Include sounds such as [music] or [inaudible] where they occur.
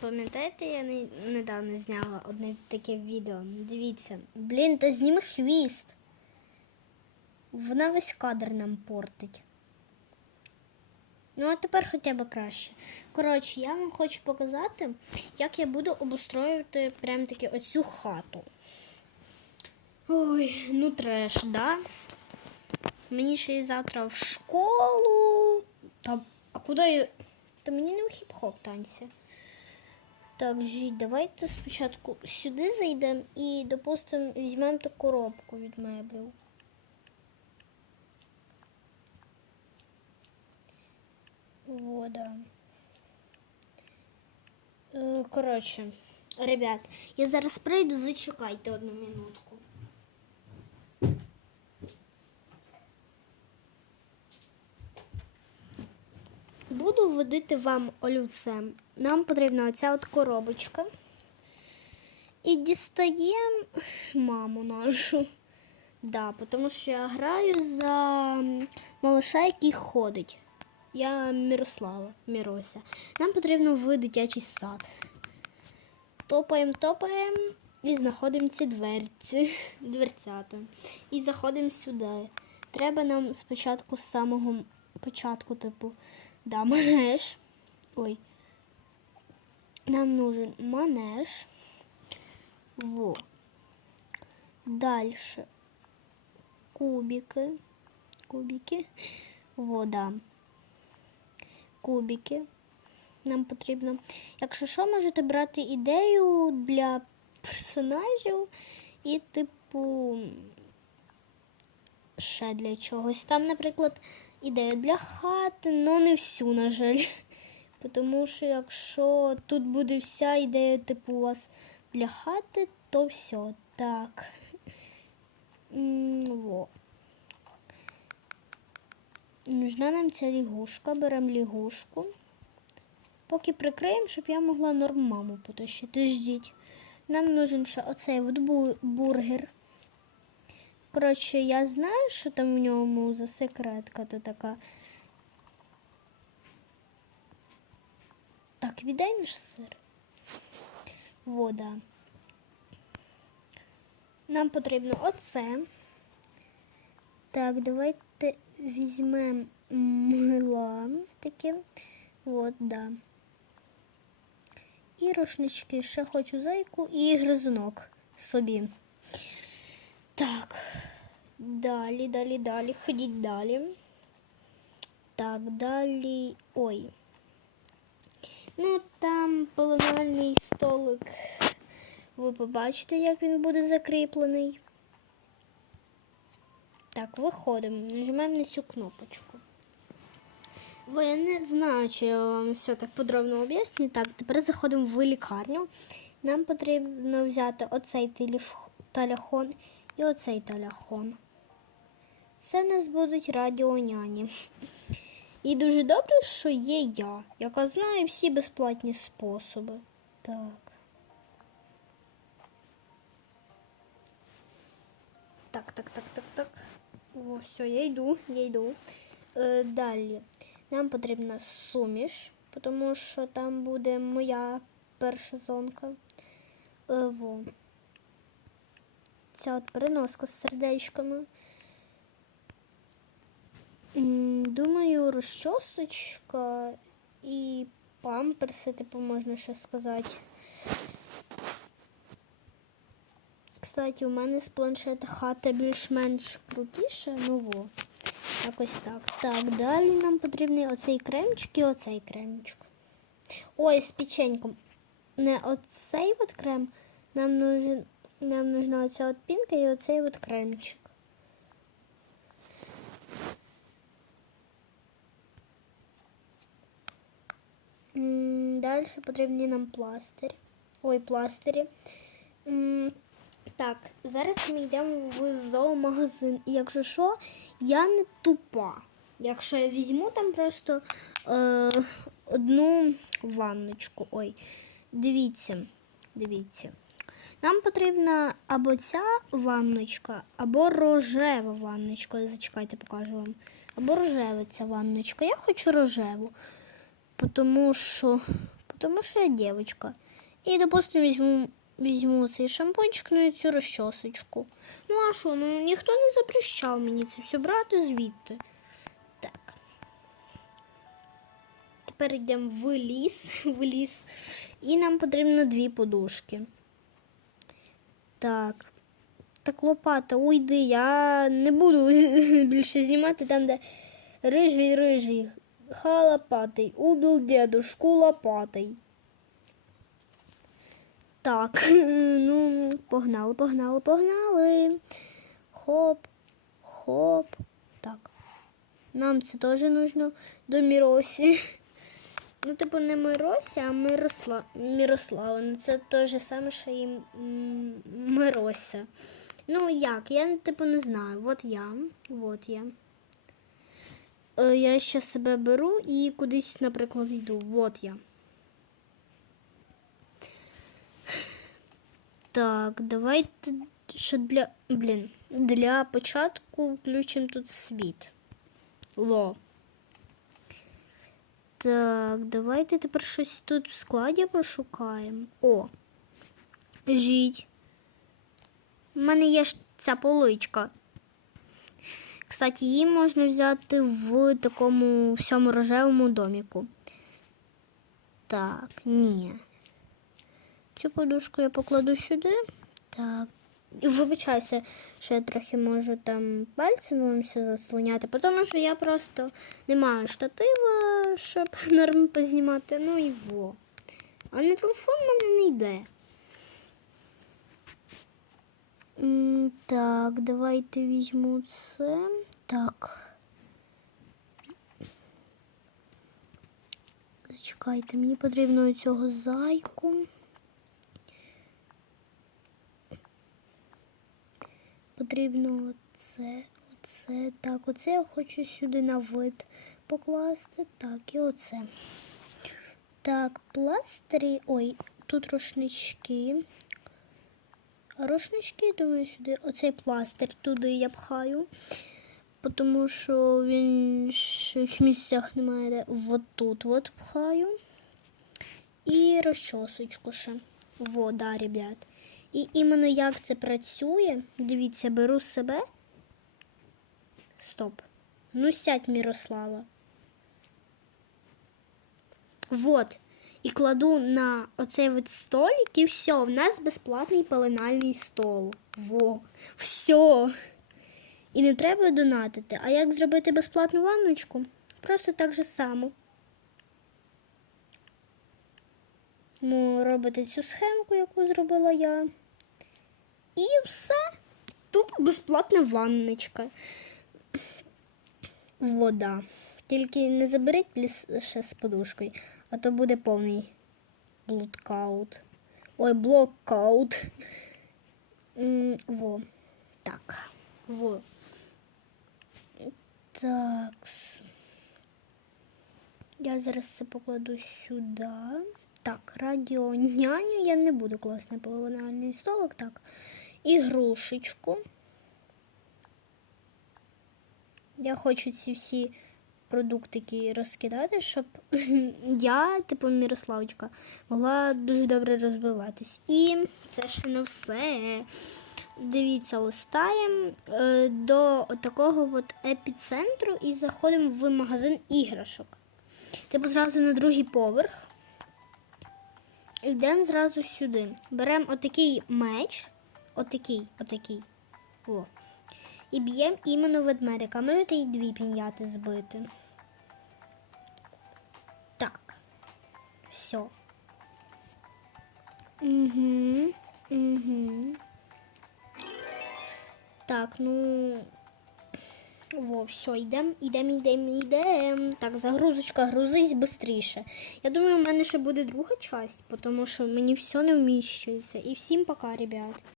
Пам'ятаєте, я недавно зняла одне таке відео. Дивіться. Блін, та зніми хвіст. Вона весь кадр нам портить. Ну, а тепер хоча б краще. Коротше, я вам хочу показати, як я буду обустроювати прям таки оцю хату. Ой, ну треш, да? Мені ще й завтра в школу. Та, а куди. Та мені не у хіп-хоп танці. Так, жіть, давайте спочатку сюди зайдемо і, допустимо, візьмемо ту коробку від меблів. Вода. Е, Коротше, ребят, я зараз прийду, зачекайте одну минутку. Буду водити вам олівцем. Нам потрібна оця от коробочка. І дістаємо маму нашу. Да, тому що я граю за малыша, який ходить. Я Мирослава, Мирося. Нам потрібно в дитячий сад. Топаємо, топаємо і знаходимо ці дверці, [laughs] дверцята. І заходимо сюди. Треба нам спочатку з самого початку, типу, да, манеж. Ой. Нам нужен манеж. Во. Дальше. Кубики. Кубики. Вода. Кубики. Нам потрібно. Якщо що, можете брати ідею для персонажів і, типу, ще для чогось. Там, наприклад, ідея для хати, але не всю, на жаль. [laughs] Тому що якщо тут буде вся ідея, типу, у вас для хати, то все. Так. [laughs] Во. Нужна нам ця лягушка. Беремо лягушку. Поки прикриємо, щоб я могла норм маму потащити. Ждіть. Нам нужен ще оцей от бу- бургер. Коротше, я знаю, що там в ньому за секретка то така. Так, віддай наш сир. Вода. Нам потрібно оце. Так, давайте візьмемо мила таке. От, да. І рушнички. Ще хочу зайку і гризунок собі. Так. Далі, далі, далі. Ходіть далі. Так, далі. Ой. Ну, там полинальний столик. Ви побачите, як він буде закріплений. Так, виходимо. Нажимаємо на цю кнопочку. Ви я не знаю, чи я вам все так подробно об'ясню. Так, тепер заходимо в лікарню. Нам потрібно взяти оцей телеф- телефон і оцей телефон. Це в нас будуть радіоняні. І дуже добре, що є я, яка знає всі безплатні способи. Так. Так, так, так, так, так. О, все, я йду, я йду. Е, далі. Нам потрібна суміш, тому що там буде моя перша зонка. Е, во. Ця от переноска з сердечками. М, Думаю, розчосочка і памперси, типу, можна ще сказати. Кстати, у мене з планшета хата більш-менш крутіша, ну во. Якось так. Так, далі нам потрібний оцей кремчик і оцей кремчик. Ой, з печеньком. Не оцей от крем. Нам нужен, нам нужна оця от пінка і оцей от кремчик. Далі потрібні нам пластир. Ой, пластирі. Так, зараз ми йдемо в зоомагазин. І якщо що, я не тупа. Якщо я візьму там просто е, одну ванночку. Ой, дивіться, дивіться. Нам потрібна або ця ванночка, або рожева ванночка. Зачекайте, покажу вам. Або рожева ця ванночка. Я хочу рожеву. Тому що тому що я дівчинка. І, допустимо, візьму, візьму цей шампунчик, ну і цю розчосочку. Ну а що, ну ніхто не запрещав мені це все брати звідти. Так. Тепер йдемо в ліс, [laughs] в ліс. І нам потрібно дві подушки. Так. Так, лопата, уйди, я не буду [laughs] більше знімати там, де рижий рижий, халапатий, убил дедушку лопатой. Так, [laughs] ну, погнали, погнали, погнали. Хоп, хоп. Так. Нам це теж нужно до Міросі. [laughs] Ну, типу, не Миросі, а Миросла... Мирослава. Ну, це те ж саме, що і Мирося. Ну, як? Я, типу, не знаю. От я. От я. Е, Я ще себе беру і кудись, наприклад, йду. От я. Так, давайте що для. Блін. Для початку включимо тут світ. Ло. Так, давайте тепер щось тут в складі пошукаємо. О. Жіть. У мене є ж ця поличка. Кстати, її можна взяти в такому всьому рожевому доміку. Так, ні. Цю подушку я покладу сюди. Так. Вибачайся, що я трохи можу там пальцем все заслоняти, тому що я просто не маю штатива, щоб [laughs] норм познімати. Ну і во. А на телефон в мене не йде. Так, давайте візьму це. Так. Зачекайте, мені потрібно цього зайку. Потрібно оце, оце. Так, оце я хочу сюди на вид покласти. Так, і оце. Так, пластирі. Ой, тут рушнички. Рушнички, думаю, сюди. Оцей пластир туди я пхаю. Тому що в інших місцях немає де. Вот тут от пхаю. І розчосочку ще. Во, да, ребят. І іменно як це працює, дивіться, беру себе. Стоп. Ну, сядь, Мірослава. Вот. І кладу на оцей от столик, і все, в нас безплатний пеленальний стол. Во. Все. І не треба донатити. А як зробити безплатну ванночку? Просто так же само. Ну, робите цю схемку, яку зробила я. І все. Тупо безплатна ванночка. Вода. Тільки не заберіть ще з подушкою, а то буде повний блудкаут. Ой, блокаут. Во. Так. Во. Так. Я зараз це покладу сюди. Так, радіо няню я не буду класти на половинальний столик. Так. Ігрушечку. Я хочу ці всі продуктики розкидати, щоб [clears throat] я, типу Мірославочка, могла дуже добре розбиватись. І це ще не все. Дивіться, листаємо е, до такого от епіцентру і заходимо в магазин іграшок. Типу зразу на другий поверх. Йдемо зразу сюди. Беремо отакий меч. Отакий, отакий. О. І б'ємо іменно ведмедика. Можете й дві піньяти збити. Так. Все. Угу. Угу. Так, ну. Во, все, йдемо, йдемо, йдемо, йдемо. Так, загрузочка, грузись швидше. Я думаю, у мене ще буде друга часть, тому що мені все не вміщується. І всім пока, ребят.